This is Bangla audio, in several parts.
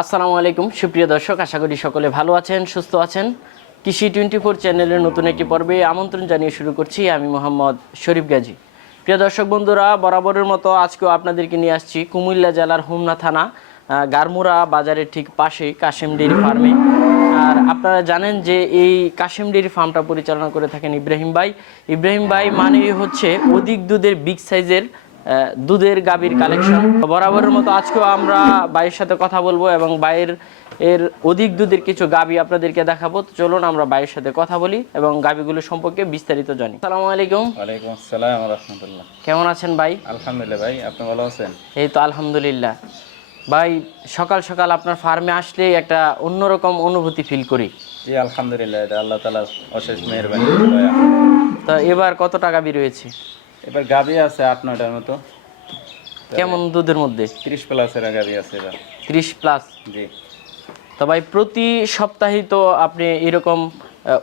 আসসালামু আলাইকুম। সুপ্রিয় দর্শক, আশা করি সকলে ভালো আছেন, সুস্থ আছেন। কৃষি টোয়েন্টি ফোর চ্যানেলের নতুন একটি পর্বে আমন্ত্রণ জানিয়ে শুরু করছি। আমি মোহাম্মদ শরীফ গাজী। প্রিয় দর্শক বন্ধুরা, বরাবরের মতো আজকেও আপনাদেরকে নিয়ে আসছি কুমিল্লা জেলার হোমনা থানা গারমুরা বাজারের ঠিক পাশে কাশেম ডেইরি ফার্মে। আর আপনারা জানেন যে এই কাশেম ডেইরি ফার্মটা পরিচালনা করে থাকেন ইব্রাহিম ভাই। ইব্রাহিম ভাই মানে হচ্ছে অধিক দুধের বিগ সাইজের দুধের গাভীর কালেকশন বরাবরের মতো আজকেও আমরা বাইয়ের সাথে কথা বলব এবং বাইয়ের এর অধিক দুধের কিছু গাবি আপনাদেরকে দেখাবো। তো চলুন আমরা বাইয়ের সাথে কথা বলি এবং গাভীগুলো সম্পর্কে বিস্তারিত জানি। আসসালামু আলাইকুম। ওয়ালাইকুম আসসালাম রহমতুল্লাহ। কেমন আছেন ভাই? আলহামদুলিল্লাহ ভাই আপনি ভালো আছেন? এই তো আলহামদুলিল্লাহ। ভাই সকাল সকাল আপনার ফার্মে আসলে একটা অন্যরকম অনুভূতি ফিল করি। জি আলহামদুলিল্লাহ এটা আল্লাহ তালার অশেষ মেহরবানি। তো এবার কত টাকা গাভী রয়েছে? এবার গাবি আছে আট নয়টার মতো। কেমন দুধের মধ্যে? তিরিশ প্লাসের গাবি আছে এবার। ত্রিশ প্লাস? জি। তো ভাই প্রতি সপ্তাহে তো আপনি এরকম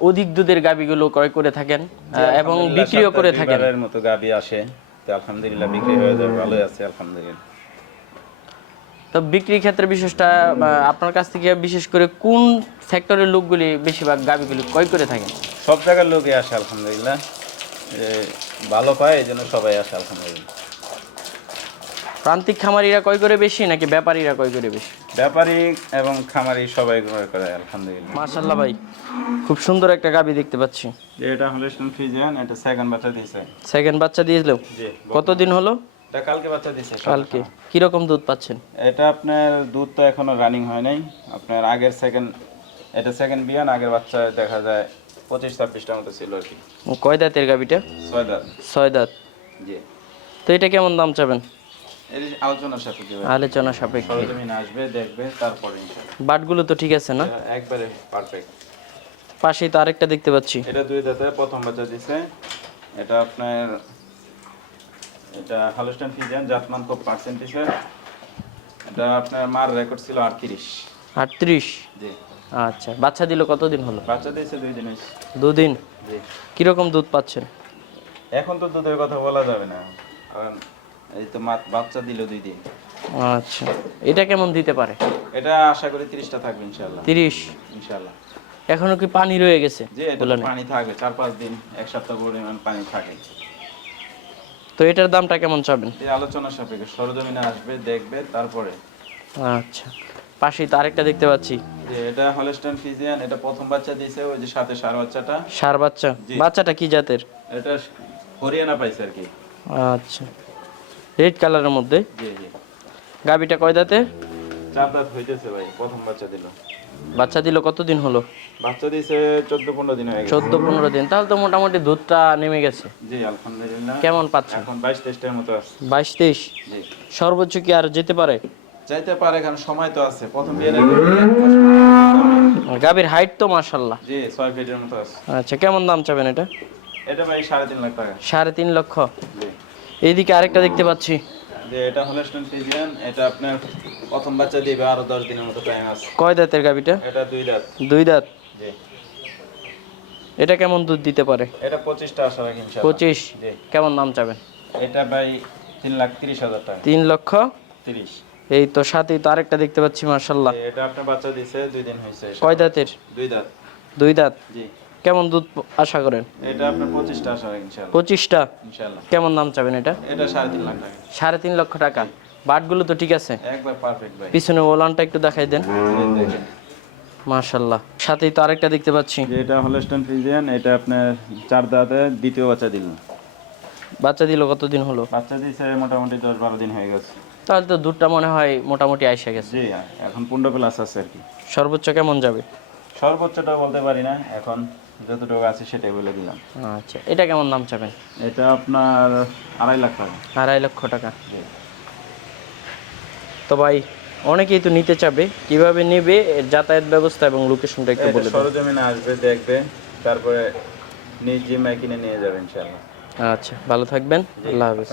অধিক দুধের গাভীগুলো ক্রয় করে থাকেন এবং বিক্রিও করে থাকেন। দুইবারের মতো গাবি আসে। তো আলহামদুলিল্লাহ বিক্রি হয়ে যাবে ভালোই আছে আলহামদুলিল্লাহ। তো বিক্রির ক্ষেত্রে বিশেষটা আপনার কাছ থেকে বিশেষ করে কোন সেক্টরের লোকগুলি বেশিরভাগ গাভীগুলি ক্রয় করে থাকেন? সব জায়গার লোকই আসে আলহামদুলিল্লাহ। ভালো পায় এই জন্য সবাই আসে আলহামদুলিল্লাহ। প্রান্তিক খামারিরা ক্রয় করে বেশি নাকি ব্যাপারীরা ক্রয় করে বেশি? ব্যাপারী এবং খামারি সবাই ক্রয় করে আলহামদুলিল্লাহ। মাশাল্লাহ ভাই খুব সুন্দর একটা গাভী দেখতে পাচ্ছি। যে এটা হলো ফিজিয়ান এটা সেকেন্ড বাচ্চা দিয়েছে। সেকেন্ড বাচ্চা দিয়েছিল জি কতদিন হলো? এটা কালকে বাচ্চা দিয়েছে কালকে। কীরকম দুধ পাচ্ছেন? এটা আপনার দুধ তো এখনও রানিং হয় নাই। আপনার আগের সেকেন্ড এটা সেকেন্ড বিয়ান আগের বাচ্চা দেখা যায় পঁচিশ ছাব্বিশটার মতো ছিল আর কি। কয় দাঁতের গাভীটা? ছয় দাঁত। ছয় দাঁত। জি। তো এটা কেমন দাম চাবেন? আলোচনা সাপেক্ষে সরজমিন আসবে দেখবে তারপরে বাটগুলো তো ঠিক আছে না? একবারে পারফেক্ট পাশেই তো আরেকটা দেখতে পাচ্ছি। এটা দুই দাঁতের প্রথম বাচ্চা দিছে। এটা আপনার এটা হলস্টাইন ফিজিয়ান জাতমান খুব পার্সেন্টেজের এটা আপনার মার রেকর্ড ছিল আটত্রিশ। আটত্রিশ? জি। আচ্ছা বাচ্চা দিল কতদিন হলো? বাচ্চা দিয়েছে দুই দিন। দুদিন? জি। কীরকম দুধ পাচ্ছেন? এখন তো দুধের কথা বলা যাবে না কারণ এই তো বাচ্চা দিল দুই দিন। আচ্ছা এটা কেমন দিতে পারে? এটা আশা করি তিরিশটা থাকবে ইনশাল্লাহ তিরিশ? ইনশাল্লাহ এখনও কি পানি রয়ে গেছে? যে এটা পানি থাকবে চার পাঁচ দিন এক সপ্তাহ পরিমাণ পানি থাকে। তো এটার দামটা কেমন চাবেন? এই আলোচনা সাপেক্ষে সরজমিনে আসবে দেখবে তারপরে। আচ্ছা। পাশেই তো আরেকটা দেখতে পাচ্ছি। এটা হলস্টাইন ফিজিয়ান এটা প্রথম বাচ্চা দিয়েছে ওই যে সাথে সার বাচ্চাটা। সার বাচ্চা। বাচ্চাটা কি জাতের? এটা হরিয়ানা পাইছে আর কি। আচ্ছা। রেড কালারের মধ্যে? জি জি। গাবিটা কয় দাঁতে চার দাঁত হইতেছে ভাই প্রথম বাচ্চা দিল। বাচ্চা দিল কতদিন হলো? বাচ্চা দিয়েছে চোদ্দ পনেরো দিন হয়ে গেছে চোদ্দ পনেরো দিন। তাহলে তো মোটামুটি দুধটা নেমে গেছে। জি আলহামদুলিল্লাহ। কেমন পাচ্ছেন? এখন বাইশ তেইশটার মতো আছে। বাইশ তেইশ? জি। সর্বোচ্চ কি আর যেতে পারে? যাইতে পারে কারণ সময় তো আছে। প্রথম বিয়ের গাবির হাইট তো মার্শাল্লাহ জি ছয় ফিটের মতো আছে। আচ্ছা কেমন দাম চাবেন এটা? এটা ভাই সাড়ে তিন লাখ টাকা। সাড়ে তিন লক্ষ। জি। এইদিকে আরেকটা দেখতে পাচ্ছি। যে এটা হলস্টন ফিজিয়ান এটা আপনার প্রথম বাচ্চা দিবে আরও দশ দিনের মতো টাইম আছে। কয় দাঁতের গাবিটা এটা দুই দাঁত। দুই দাঁত? জি। এটা কেমন দুধ দিতে পারে? এটা পঁচিশটা আশা রাখি ইনশাআল্লাহ। পঁচিশ? জি। কেমন দাম চাবেন? এটা ভাই তিন লাখ তিরিশ হাজার টাকা। তিন লক্ষ? তিরিশ। এই তো সাথেই তো আরেকটা দেখতে পাচ্ছি মার্শাল্লাহ এটা আপনার বাচ্চা দুই দিন হয়েছে কয় দাঁতের? দুই দাঁত। দুই দাঁত? জি। কেমন দুধ আশা করেন? এটা আপনার পঁচিশটা আশা রাখি ইনশাআল্লাহ। পঁচিশটা? ইনশাআল্লাহ। কেমন দাম চাবেন এটা? এটা সাড়ে তিন লাখ টাকা। সাড়ে তিন লক্ষ টাকা। বাটগুলো তো ঠিক আছে? একবার পারফেক্ট ভাই। পিছনে ওলানটা একটু দেখাই দেন। মার্শাল্লাহ সাথেই তো আরেকটা দেখতে পাচ্ছি। এটা হলস্টন ফিজিয়ান এটা আপনার চার দাঁতে দ্বিতীয় বাচ্চা দিল। বাচ্চা দিল কতদিন হলো? বাচ্চা দিয়েছে মোটামুটি দশ বারো দিন হয়ে গেছে। তাহলে তো দুধটা মনে হয় মোটামুটি আইসা গেছে। জি এখন পনেরো প্লাস আছে আর কি। সর্বোচ্চ কেমন যাবে? সর্বোচ্চটা বলতে পারি না এখন যতটুকু আছে সেটাই বলে দিলাম। আচ্ছা এটা কেমন দাম চাবেন? এটা আপনার আড়াই লাখ টাকা। আড়াই লক্ষ টাকা। তো ভাই অনেকেই তো নিতে চাবে কীভাবে নেবে যাতায়াত ব্যবস্থা এবং লোকেশনটা একটু বলে সরজমিনে আসবে দেখবে তারপরে নিজ জিমায় কিনে নিয়ে যাবেন ইনশাআল্লাহ। আচ্ছা ভালো থাকবেন আল্লাহ হাফেজ।